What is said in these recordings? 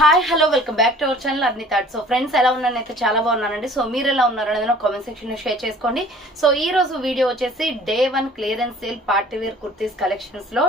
Hi hello welcome back to our channel అర్ని థాట్. So friends ఎలా ఉన్నానైతే చాలా బాగున్నానండి. సో మీరు ఎలా ఉన్నారు అనేది కామెంట్ సెక్షన్ లో షేర్ చేసుకోండి. సో ఈ రోజు వీడియో వచ్చేసి day 1 clearance sale party wear kurtis collections లో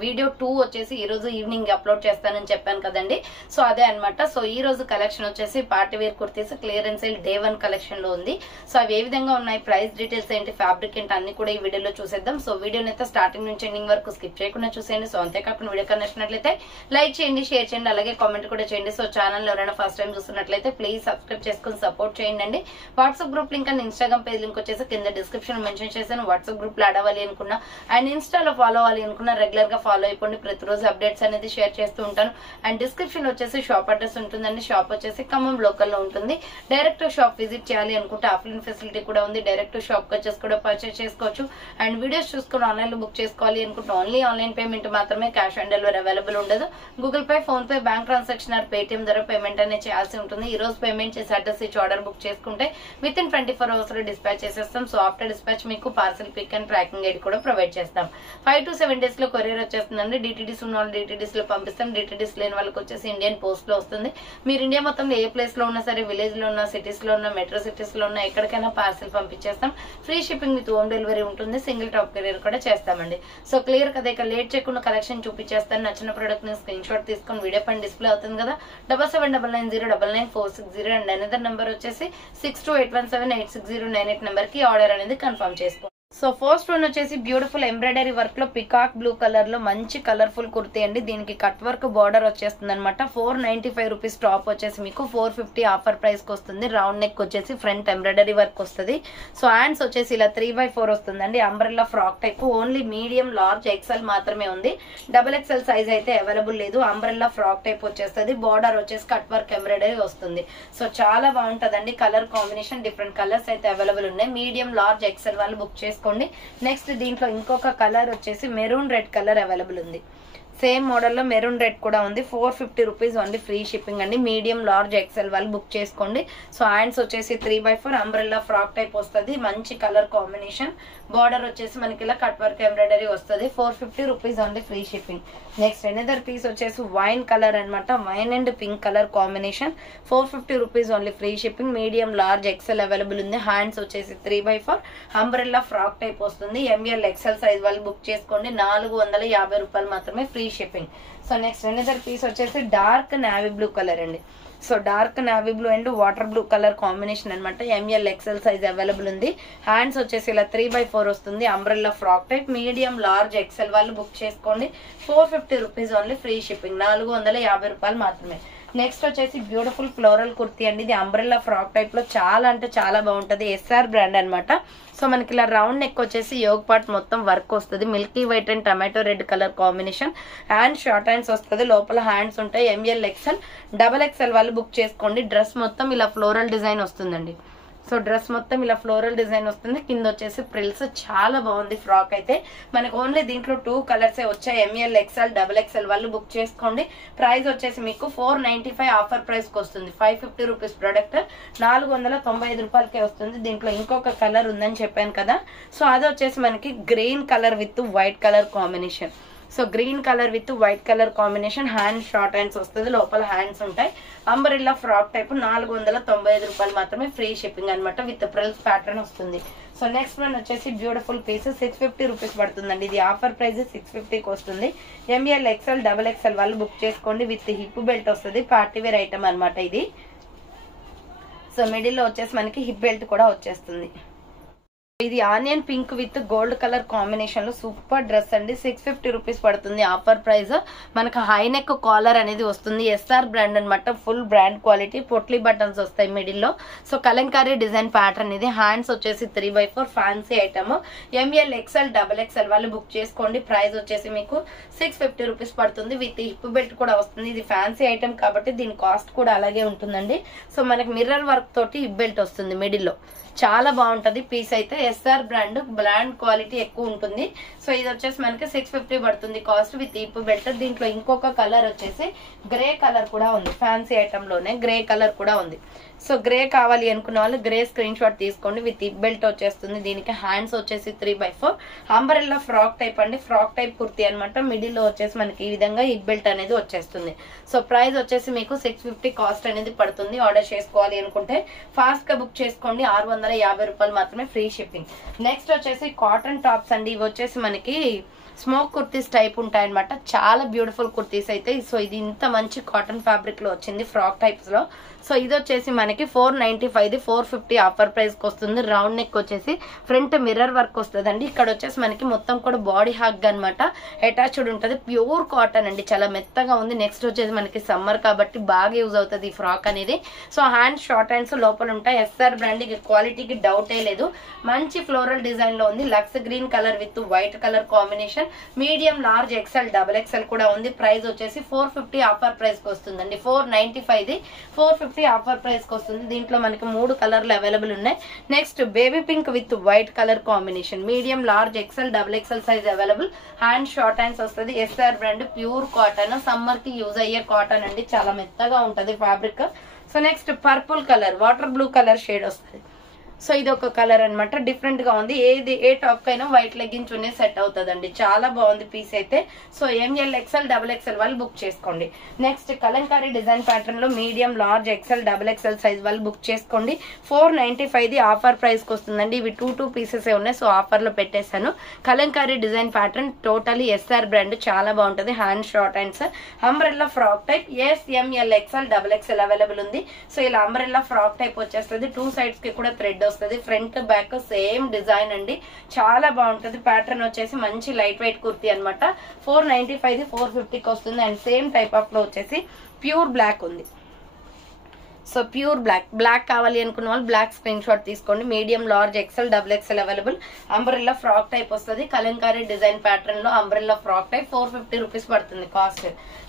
వీడియో 2 వచ్చేసి ఈ రోజు ఈవినింగ్ అప్లోడ్ చేస్తానని చెప్పాను కదండి. సో అదే అన్నమాట. సో ఈ రోజు కలెక్షన్ వచ్చేసి party wear kurtis clearance sale day 1 collection లో ఉంది. సో అవి ఏ విధంగా ఉన్నాయి, ప్రైస్ డీటెయిల్స్ ఏంటి, ఫ్యాబ్రిక్ ఏంటి అన్ని కూడా ఈ వీడియోలో చూసేద్దాం. సో వీడియోని అయితే స్టార్టింగ్ నుంచి ఎండింగ్ వరకు స్కిప్ చేయకుండా చూసేయండి. సో అంతేకాకుండా వీడియో నచ్చినట్లయితే లైక్ చేయండి, షేర్ చేయండి, అలాగే కామెంట్ కూడా చేయండి. సో ఛానల్ ఎవరైనా ఫస్ట్ టైం చూస్తున్నట్లయితే ప్లీజ్ సబ్స్క్రైబ్ చేసుకుని సపోర్ట్ చేయండి. WhatsApp group link and Instagram page link వచ్చేసి కింద డిస్క్రిప్షన్ మెన్షన్ చేశాను. వాట్సాప్ గ్రూప్ లో యాడ్ అవ్వాలి అనుకున్నా అండ్ ఇన్స్టాలో ఫాలో అవ్వాలి అనుకున్నా రెగ్యులర్ గా ఫాలో అయిపోండి. ప్రతిరోజు అప్డేట్స్ అనేది షేర్ చేస్తూ ఉంటాను. అండ్ డిస్క్రిప్షన్ వచ్చేసి షాప్ అడ్రస్ ఉంటుందండి. షాప్ వచ్చేసి ఖమ్మం లోకల్ లో ఉంటుంది. డైరెక్ట్ షాప్ విజిట్ చేయాలి అనుకుంటే ఆఫ్లైన్ ఫెసిలిటీ కూడా ఉంది. డైరెక్ట్ షాప్ వచ్చేసి కూడా పర్చేస్ చేసుకోవచ్చు. అండ్ వీడియోస్ చూసుకుని ఆన్లైన్ లో బుక్ చేసుకోవాలి అనుకుంటే ఓన్లీ ఆన్లైన్ పేమెంట్ మాత్రమే, క్యాష్ ఆన్ డెలివరీ అవైలబుల్ ఉండదు. Google Pay, PhonePe, bank transaction or Paytm ద్వారా పేమెంట్ అనేది చేయాల్సి ఉంటుంది. ఈ రోజు పేమెంట్ చేసి అడ్రస్ ఇచ్చి ఆర్డర్ బుక్ చేసుకుంటే విత్ ఇన్ 24 hours లో డిస్పాచ్ చేసేస్తాం. సో ఆఫ్టర్ డిస్పాచ్ మీకు parcel pick and tracking ID కూడా ప్రొవైడ్ చేస్తాం. 5 to 7 days లో కొరియర్ వచ్చేస్తుందండి. డిటిడిస్ ఉన్న వాళ్ళు డిటిడిస్ లో పంపిస్తాం. డిటిడిస్ లేని వాళ్ళకి వచ్చేసి ఇండియన్ పోస్ట్ లో వస్తుంది. మీరు ఇండియా మొత్తంలో ఏ ప్లేస్ లో ఉన్నా సరే, విలేజ్ లో ఉన్నా, సిటీస్ లో ఉన్నా, మెట్రో సిటీస్ లో ఉన్నా, ఎక్కడికైనా పార్సల్ పంపించేస్తాం. Free shipping with home delivery ఉంటుంది. సింగిల్ టాప్ కొరియర్ కూడా చేస్తామండి. సో క్లియర్ కదా, ఇక లేట్ చేయకుండా కలెక్షన్ చూపించేస్తాను. నచ్చిన ప్రొడక్ట్ ని స్క్రీన్ షాట్ తీసుకొని వీడియో పైన డిస్ప్లే అవుతుంది కదా, 7799099460 అండ్ అనదర్ నెంబర్ వచ్చేసి 6281786098 నెంబర్ కి ఆర్డర్ అనేది కన్ఫర్మ్ చేసుకోండి. సో ఫస్ట్ వన్ వచ్చేసి బ్యూటిఫుల్ ఎంబ్రాయిడరీ వర్క్ లో పికాక్ బ్లూ కలర్ లో మంచి కలర్ఫుల్ కుర్తీ అండి. దీనికి కట్ వర్క్ బార్డర్ వచ్చేస్తుంది అనమాట. 495 రూపీస్ టాప్ వచ్చేసి మీకు 450 ఆఫర్ ప్రైస్ కి వస్తుంది. రౌండ్ నెక్ వచ్చేసి ఫ్రంట్ ఎంబ్రాయిడరీ వర్క్ వస్తుంది. సో హ్యాండ్స్ వచ్చేసి ఇలా 3x4 వస్తుందండి. Umbrella frock type. Only medium, large, XL మాత్రమే ఉంది. XXL సైజ్ అయితే అవైలబుల్ లేదు. అంబ్రెల్లా ఫ్రాక్ టైప్ వచ్చేస్తుంది. బార్డర్ వచ్చేసి కట్ వర్క్ ఎంబ్రాయిడరీ వస్తుంది. సో చాలా బాగుంటదండి. కలర్ కాంబినేషన్ డిఫరెంట్ కలర్స్ అయితే అవైలబుల్ ఉన్నాయి. మీడియం, లార్జ్, ఎక్సెల్ వాళ్ళు బుక్ చేసుకోండి. నెక్స్ట్ దీంట్లో ఇంకొక కలర్ వచ్చేసి మెరూన్ రెడ్ కలర్ అవైలబుల్ ఉంది. సేమ్ మోడల్ లో మెరూన్ రెడ్ కూడా ఉంది. 450 రూపీస్ ఓన్లీ, ఫ్రీ షిప్పింగ్ అండి. మీడియం, లార్జ్, ఎక్సెల్ వాళ్ళు బుక్ చేసుకోండి. సో హ్యాండ్స్ వచ్చేసి 3x4 అంబ్రెల్లా ఫ్రాక్ టైప్ వస్తుంది. మంచి కలర్ కాంబినేషన్. బార్డర్ వచ్చేసి మనకి ఇలా కట్ వర్క్ ఎంబ్రాయిడరీ వస్తుంది. 450 rupees only, free shipping. Next another piece వచ్చేసి వైన్ కలర్ అనమాట. Wine and pink colour combination. 450 rupees only, free shipping. Medium, large, XL available ఉంది. Hands వచ్చేసి 3x4 అంబ్రెల్లా ఫ్రాక్ టైప్ వస్తుంది. ML XL size వాళ్ళు book చేసుకోండి. 450 రూపాయలు మాత్రమే, free shipping. So next another piece వచ్చేసి డార్క్ నావీ బ్లూ కలర్ అండి. So dark navy blue and water blue colour combination అనమాట. ML XL సైజ్ అవైలబుల్ ఉంది. Hands వచ్చేసి ఇలా 3x4 వస్తుంది. Umbrella frock type. Medium, large, XL వాళ్ళు book చేసుకోండి. 450 rupees only, free shipping. 450 రూపాయలు మాత్రమే. నెక్స్ట్ వచ్చేసి బ్యూటిఫుల్ ఫ్లోరల్ కుర్తీ అండి. ఇది అంబ్రెల్లా ఫ్రాక్ టైప్ లో చాలా అంటే చాలా బాగుంటది. SR బ్రాండ్ అనమాట. సో మనకి ఇలా రౌండ్ నెక్ వచ్చేసి యోగ్ పార్ట్ మొత్తం వర్క్ వస్తుంది. Milky white and tomato red colour combination. Hand short hands వస్తుంది. లోపల హ్యాండ్స్ ఉంటాయి. ML XL XXL వాళ్ళు బుక్ చేసుకోండి. డ్రెస్ మొత్తం ఇలా ఫ్లోరల్ డిజైన్ వస్తుందండి. సో డ్రెస్ మొత్తం ఇలా ఫ్లోరల్ డిజైన్ వస్తుంది. కింద వచ్చేసి ప్రిల్స్. చాలా బాగుంది ఫ్రాక్ అయితే. మనకు ఓన్లీ దీంట్లో 2 కలర్స్ వచ్చాయి. ML XL XXL వాళ్ళు బుక్ చేసుకోండి. ప్రైస్ వచ్చేసి మీకు 495 ఆఫర్ ప్రైస్ కి వస్తుంది. 550 రూపీస్ ప్రొడక్ట్ 495 రూపాయలకే వస్తుంది. దీంట్లో ఇంకొక కలర్ ఉందని చెప్పాను కదా. సో అది వచ్చేసి మనకి green colour with white colour combination. So green colour with white colour combination. Hand short hands వస్తుంది. లోపల హ్యాండ్స్ ఉంటాయి. అంబ్రెల్లా ఫ్రాక్ టైప్ 495 రూపాయలు మాత్రమే, ఫ్రీ షిప్పింగ్ అనమాట. విత్ ప్రిల్స్ ప్యాటర్న్ వస్తుంది. సో నెక్స్ట్ వన్ వచ్చేసి బ్యూటిఫుల్ పీస్ 650 రూపీస్ పడుతుందండి. ఇది ఆఫర్ ప్రైస్ 650కి వస్తుంది. ML XL XXL వాళ్ళు బుక్ చేసుకోండి. విత్ హిప్ బెల్ట్ వస్తుంది. పార్టీ వేర్ ఐటమ్ అనమాట ఇది. సో మిడిల్ లో వచ్చేసి మనకి హిప్ బెల్ట్ కూడా వచ్చేస్తుంది. ఇది onion pink with gold colour combination లో సూపర్ డ్రెస్ అండి. 650 రూపీస్ పడుతుంది. Offer price. మనకు హై నెక్ కాలర్ అనేది వస్తుంది. SR బ్రాండ్ అనమాట. Full brand quality. Potli buttons వస్తాయి మిడిల్ లో. సో కలంకారీ డిజైన్ ప్యాటర్న్ ఇది. హ్యాండ్స్ వచ్చేసి 3x4 fancy item. ML XL XXL వాళ్ళు బుక్ చేసుకోండి. ప్రైస్ వచ్చేసి మీకు 650 రూపీస్ పడుతుంది. విత్ హిప్ బెల్ట్ కూడా వస్తుంది. ఇది ఫ్యాన్సీ ఐటమ్ కాబట్టి దీని కాస్ట్ కూడా అలాగే ఉంటుందండి. సో మనకి మిర్రర్ వర్క్ తోటి హిప్ బెల్ట్ వస్తుంది మిడిల్ లో. చాలా బాగుంటది పీస్ అయితే. ఎస్ఆర్ బ్రాండ్ క్వాలిటీ ఎక్కువ ఉంటుంది. సో ఇది వచ్చేసి మనకి 650 పడుతుంది కాస్ట్ విత్ ఇప్పు బెల్ట్. దీంట్లో ఇంకొక కలర్ వచ్చేసి గ్రే కలర్ కూడా ఉంది, ఫ్యాన్సీ ఐటమ్ లోనే గ్రే కలర్ కూడా ఉంది. సో గ్రే కావాలి అనుకున్న వాళ్ళు గ్రే స్క్రీన్ షాట్ తీసుకోండి. విత్ ఇప్ బెల్ట్ వచ్చేస్తుంది. దీనికి హ్యాండ్స్ వచ్చేసి 3/4 అంబరెల్లా ఫ్రాక్ టైప్ అండి, ఫ్రాక్ టైప్ కుర్తీ అనమాట. మిడిల్ లో వచ్చేసి మనకి ఈ విధంగా ఇప్ బెల్ట్ అనేది వచ్చేస్తుంది. సో ప్రైస్ వచ్చేసి మీకు 650 కాస్ట్ అనేది పడుతుంది. ఆర్డర్ చేసుకోవాలి అనుకుంటే ఫాస్ట్ గా బుక్ చేసుకోండి. 650 రూపాయలు మాత్రమే, ఫ్రీ షిప్పింగ్. నెక్స్ట్ వచ్చేసి కాటన్ టాప్స్ అండి. ఇవి వచ్చేసి మనకి స్మోక్ కుర్తీస్ టైప్ ఉంటాయన్నమాట. చాలా బ్యూటిఫుల్ కుర్తీస్ అయితే. సో ఇది ఇంత మంచి కాటన్ ఫ్యాబ్రిక్ లో వచ్చింది, ఫ్రాక్ టైప్స్ లో. సో ఇది వచ్చేసి మనకి 495, 450 ఆఫర్ ప్రైస్ కి వస్తుంది. రౌండ్ నెక్ వచ్చేసి ఫ్రంట్ మిర్రర్ వర్క్ వస్తుంది అండి. ఇక్కడ వచ్చేసి మనకి మొత్తం కూడా బాడీ హగ్ అనమాట అటాచ్డ్ ఉంటుంది. ప్యూర్ కాటన్ అండి, చాలా మెత్తగా ఉంది. నెక్స్ట్ వచ్చేసి మనకి సమ్మర్ కాబట్టి బాగా యూజ్ అవుతుంది ఈ ఫ్రాక్ అనేది. సో హ్యాండ్ షార్ట్ హ్యాండ్స్ లోపల ఉంటాయి. ఎస్ఆర్ బ్రాండ్ క్వాలిటీకి డౌటే లేదు. మంచి ఫ్లోరల్ డిజైన్ లో ఉంది. Lux green colour with white colour combination. Medium, large, XL, XXL కూడా ఉంది. ప్రైస్ వచ్చేసి 450 ఆఫర్ ప్రైస్ కి వస్తుందండి. 495 450 ఆఫర్ ప్రైస్ కి వస్తుంది. దీంట్లో మనకి 3 కలర్లు అవైలబుల్ ఉన్నాయి. Next baby pink with white colour combination. Medium, large, XL, XXL size available. Hand short hands వస్తుంది. SR brand pure cotton, summer కి యూజ్ అయ్యే కాటన్ అండి. చాలా మెత్తగా ఉంటది fabric. So next purple colour, water blue colour shade వస్తుంది. So ఇది ఒక కలర్ అనమాట, డిఫరెంట్ గా ఉంది. ఏ టాప్ కైనా వైట్ లెగ్గిన్స్ ఉన్నాయి, సెట్ అవుతుందండి. చాలా బాగుంది పీస్ అయితే. సో ML, XL, XXL వాళ్ళు బుక్ చేసుకోండి. నెక్స్ట్ కలంకారీ డిజైన్ ప్యాటర్న్ లో medium, large, XL, XXL size వాళ్ళు బుక్ చేసుకోండి. 495 ఆఫర్ ప్రైస్ కి వస్తుందండి. ఇవి 2 పీసెస్ ఉన్నాయి. సో ఆఫర్ లో పెట్టేశాను. Kalamkari design pattern totally SR brand, చాలా బాగుంటది. Hand short hands, umbrella frock type. ML, XL, XXL available ఉంది. సో ఇలా అంబ్రెల్లా ఫ్రాక్ టైప్ వచ్చేస్తుంది. 2 సైడ్స్ కి కూడా థ్రెడ్ వస్తుంది. ఫ్రంట్ బ్యాక్ సేమ్ డిజైన్ అండి, చాలా బాగుంటది. ప్యాటర్న్ వచ్చేసి మంచి లైట్ వెయిట్ కుర్తీ అనమాట. 495 450కి వస్తుంది. అండ్ సేమ్ టైప్ ఆఫ్ లో వచ్చేసి ప్యూర్ బ్లాక్ ఉంది. సో ప్యూర్ బ్లాక్ కావాలి అనుకున్న వాళ్ళు బ్లాక్ స్క్రీన్ షాట్ తీసుకోండి. Medium, large, XL, XXL available. Umbrella frock type వస్తుంది. కలంకారీ డిజైన్ ప్యాటర్న్ లో అంబ్రెల్లా ఫ్రాక్ టైప్ 450 రూపీస్ పడుతుంది కాస్ట్.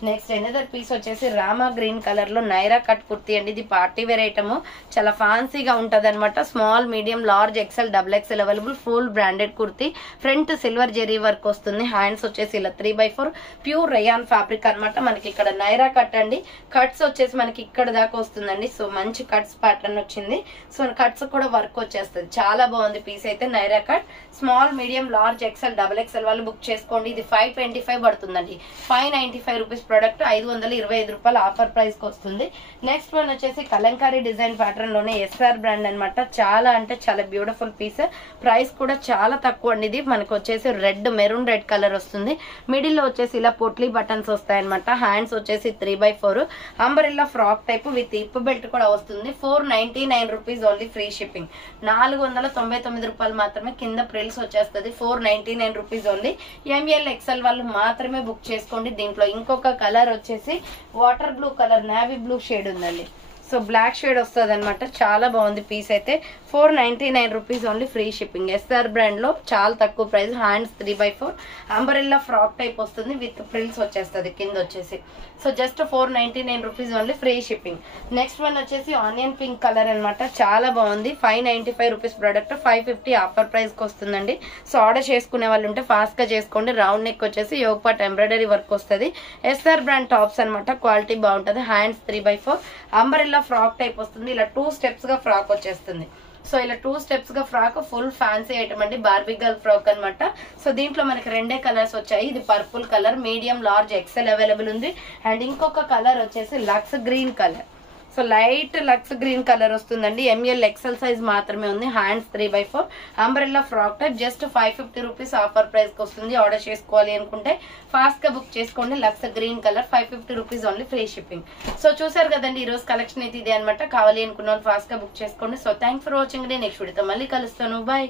నెక్స్ట్ ఎనదర్ పీస్ వచ్చేసి రామా గ్రీన్ కలర్ లో నైరా కట్ కుర్తీ అండి. ఇది పార్టీ వేర్ ఐటమ్, చాలా ఫ్యాన్సీగా ఉంటది అనమాట. Small, medium, large, XL, XXL available. Full branded kurti. Front silver zari work వస్తుంది. హ్యాండ్స్ వచ్చేసి ఇలా 3/4 ప్యూర్ రయాన్ ఫ్యాబ్రిక్ అనమాట. మనకి ఇక్కడ నైరా కట్ అండి. కట్స్ వచ్చేసి మనకి ఇక్కడ దాకా వస్తుందండి. సో మంచి కట్స్ ప్యాటర్న్ వచ్చింది. సో కట్స్ కూడా వర్క్ వచ్చేస్తుంది. చాలా బాగుంది పీస్ అయితే. Naira cut small, medium, large, XL, XXL వాళ్ళు బుక్ చేసుకోండి. ఇది 525 పడుతుందండి. 595 రూపీస్ ప్రొడక్ట్, 525 రూపాయలు ఆఫర్ ప్రైస్ కి వస్తుంది. నెక్స్ట్ వన్ వచ్చేసి కలంకారీ డిజైన్ ప్యాటర్న్ లోనే ఎస్ఆర్ బ్రాండ్ అనమాట. చాలా అంటే చాలా బ్యూటిఫుల్ పీస్. ప్రైస్ కూడా చాలా తక్కువ అండి. ఇది మనకు వచ్చేసి మెరూన్ రెడ్ కలర్ వస్తుంది. మిడిల్ లో వచ్చేసి ఇలా పొట్లీ బటన్స్ వస్తాయి అనమాట. హ్యాండ్స్ వచ్చేసి 3/4 అంబ్రెల్లా ఫ్రాక్ టైప్ విత్ ఇప్పు బెల్ట్ కూడా వస్తుంది. 499 రూపీస్ ఓన్లీ, ఫ్రీ షిప్పింగ్. 499 రూపాయలు మాత్రమే. కింద ప్రిల్స్ వచ్చేస్తుంది. 499 రూపీస్ ఓన్లీ. ML, XL వాళ్ళు మాత్రమే బుక్ చేసుకోండి. దీంట్లో ఇంకొక కలర్ వచ్చేసి water blue colour, navy blue shade ఉందండి. సో బ్లాక్ షేడ్ వస్తుంది అనమాట. చాలా బాగుంది పీస్ అయితే. 499 rupees only, free shipping. SR brand లో చాలా తక్కువ price. Hands 3/4 umbrella frock type వస్తుంది విత్ ప్రిల్స్ వచ్చేస్తుంది కింద వచ్చేసి. So just 499 rupees only, free shipping. Next one వచ్చేసి ఆనియన్ పింక్ కలర్ అనమాట. చాలా బాగుంది. 595 రూపీస్ ప్రొడక్ట్, 550 ఆఫర్ ప్రైస్ కి వస్తుందండి. సో ఆర్డర్ చేసుకునే వాళ్ళు ఉంటే ఫాస్ట్ గా చేసుకోండి. రౌండ్ నెక్ వచ్చేసి యోగ్ పార్ట్ ఎంబ్రాయిడరీ వర్క్ వస్తుంది. ఎస్ఆర్ బ్రాండ్ టాప్స్ అనమాట. క్వాలిటీ బాగుంటది. హ్యాండ్స్ 3/4 అంబ్రెల్లా ఫ్రాక్ టైప్ వస్తుంది. ఇలా 2 స్టెప్స్ గా ఫ్రాక్ వచ్చేస్తుంది. సో ఇలా 2 స్టెప్స్ గా ఫ్రాక్, ఫుల్ ఫ్యాన్సీ ఐటమ్ అండి. బార్బీ గర్ల్ ఫ్రాక్ అనమాట. సో దీంట్లో మనకి 2 కలర్స్ వచ్చాయి. ఇది purple colour, medium, large, XL available ఉంది. అండ్ ఇంకొక కలర్ వచ్చేసి lux green colour. So light lux green colour వస్తుందండి. ML, XL సైజ్ మాత్రమే ఉంది. Hands 3/4 umbrella frock type. Just 550 rupees offer price కి వస్తుంది. ఆర్డర్ చేసుకోవాలి అనుకుంటే ఫాస్ట్ గా బుక్ చేసుకోండి. Lux green colour, 550 rupees only, free shipping. So చూసారు కదండి, ఈ రోజు కలెక్షన్ అయితే ఇదే అనమాట. కావాలి అనుకున్న వాళ్ళు ఫాస్ట్ గా బుక్ చేసుకోండి. So thanks for watching. Next వీడియోతో మళ్ళీ కలుస్తాను. బాయ్.